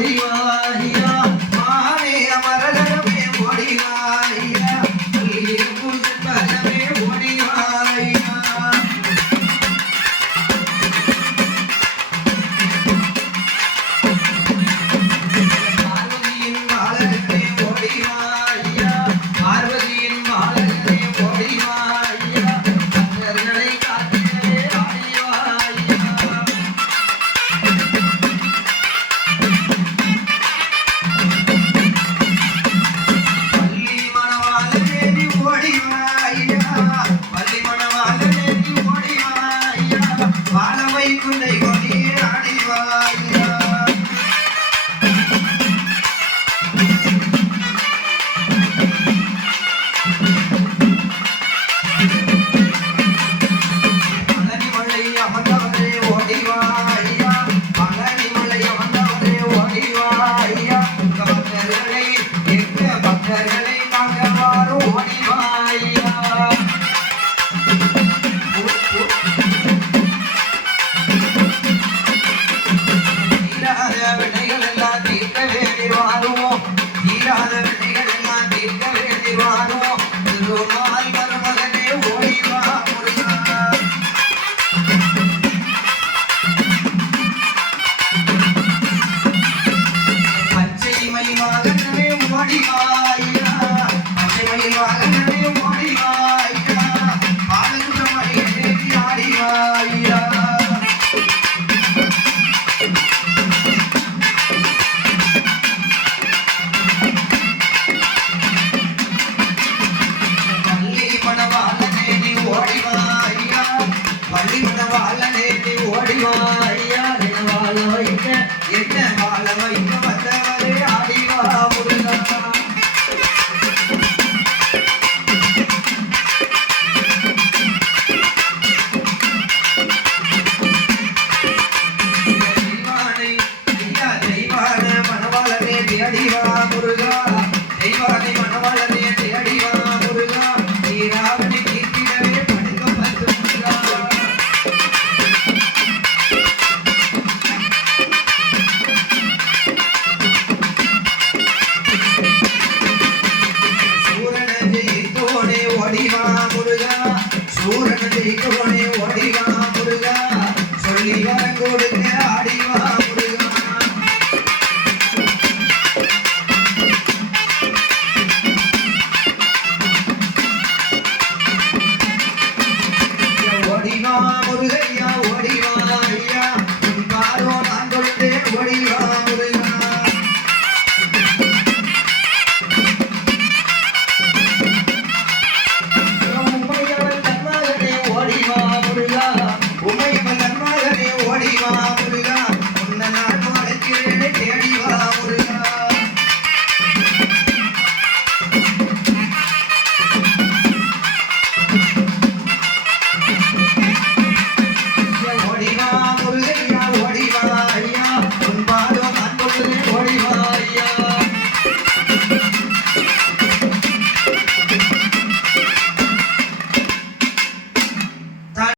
ஓடிவாயா மானே அமரகமே ஓடிவாயா பூஜமே ஓடிவாயா பார்வதியின் மாலகமே ஓடிவாயா பார்வதியின் மாலகமே ஓடிவாயா பக்தர்களை காத்திடவே ஆடிவாயா குந்தை கொடி ஆடிவாயா பழனிமலை அமர்ந்தவரே ஓடிவாயா பழனிமலை அமர்ந்தவரே ஓடிவாயா பக்தர்களை எங்க பக்தர்களை நாங்கவாறு ஓடிவாயா வினைகள் எல்லாம் தீர்க்க வேண்டி வாருவோம் தீராத வினைகள் எல்லாம் தீர்க்க வேண்டி வாருவோம் திருமால் மருமகனே ஓடிவா முருகா பச்சை மை மகனே ஓடிவா